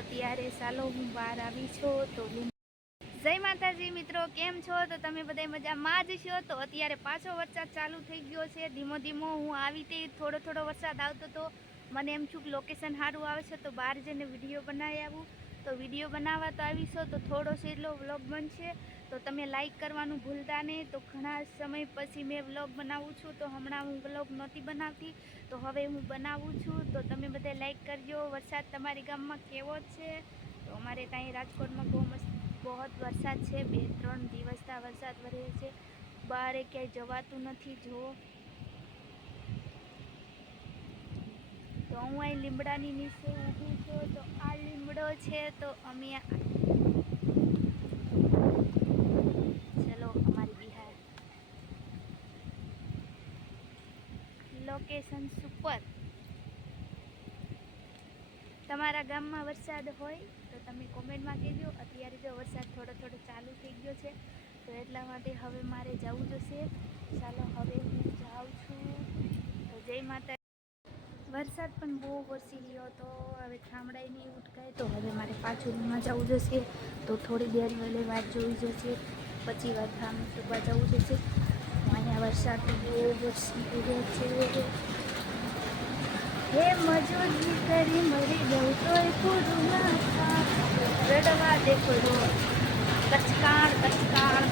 અત્યારે ચાલો હું બહાર આવી છું તો જય માતાજી મિત્રો, કેમ છો? તો તમે બધા મજામાં જ છો? તો અત્યારે પાછો વરસાદ ચાલુ થઈ ગયો છે. ધીમો ધીમો હું આવી તે થોડો થોડો વરસાદ આવતો તો મને એમ છું કે લોકેશન સારું આવે છે, તો બહાર જઈને વીડિયો બનાવી આવું. તો વીડિયો બનાવવા તો આવીશો તો થોડો છે એટલો વ્લોગ બનશે. તો તમે લાઇક કરવાનું ભૂલતા નહીં. તો ઘણા સમય પછી મેં વ્લોગ બનાવું છું. તો હમણાં હું વ્લોગ નહોતી બનાવતી. તો હવે હું બનાવું છું. તો તમે બધા લાઇક કરજો. વરસાદ તમારી ગામમાં કેવો છે? તો અમારે ત્યાં રાજકોટમાં બહુ મસ્ત બહુ વરસાદ છે. બે, ત્રણ દિવસના વરસાદ વરે છે. બહાર ક્યાંય જવાતું નથી જો તો હું અહીં લીમડાની નીચે ઊભી છું. છે તો અમે ચલો, અમારી બિહાર. લોકેશન સુપર તમારા ગામમાં વરસાદ હોય તો તમે કોમેન્ટમાં કહેજો. અત્યારે જો વરસાદ થોડો થોડો ચાલુ થઈ ગયો છે, તો એટલા માટે હવે મારે જવું જશે. ચાલો, હવે હું જાઉં છું. વરસાદ પણ બહુ વરસી રહ્યો હતો. હવે નહીં, ઉટકાય. તો હવે મારે પાછું રૂમમાં જવું જશે. તો થોડી દેર વહેલી વાત જોવી જશે. પછી વરસાદ સુવા જવું જશે. અહીંયા વરસાદ તો બહુ વરસી રહ્યો છે. હે મજૂરી કરી મરી જવું તોય પૂરું ના થાય. રડવા દે પડો કચકાણ કચકાણ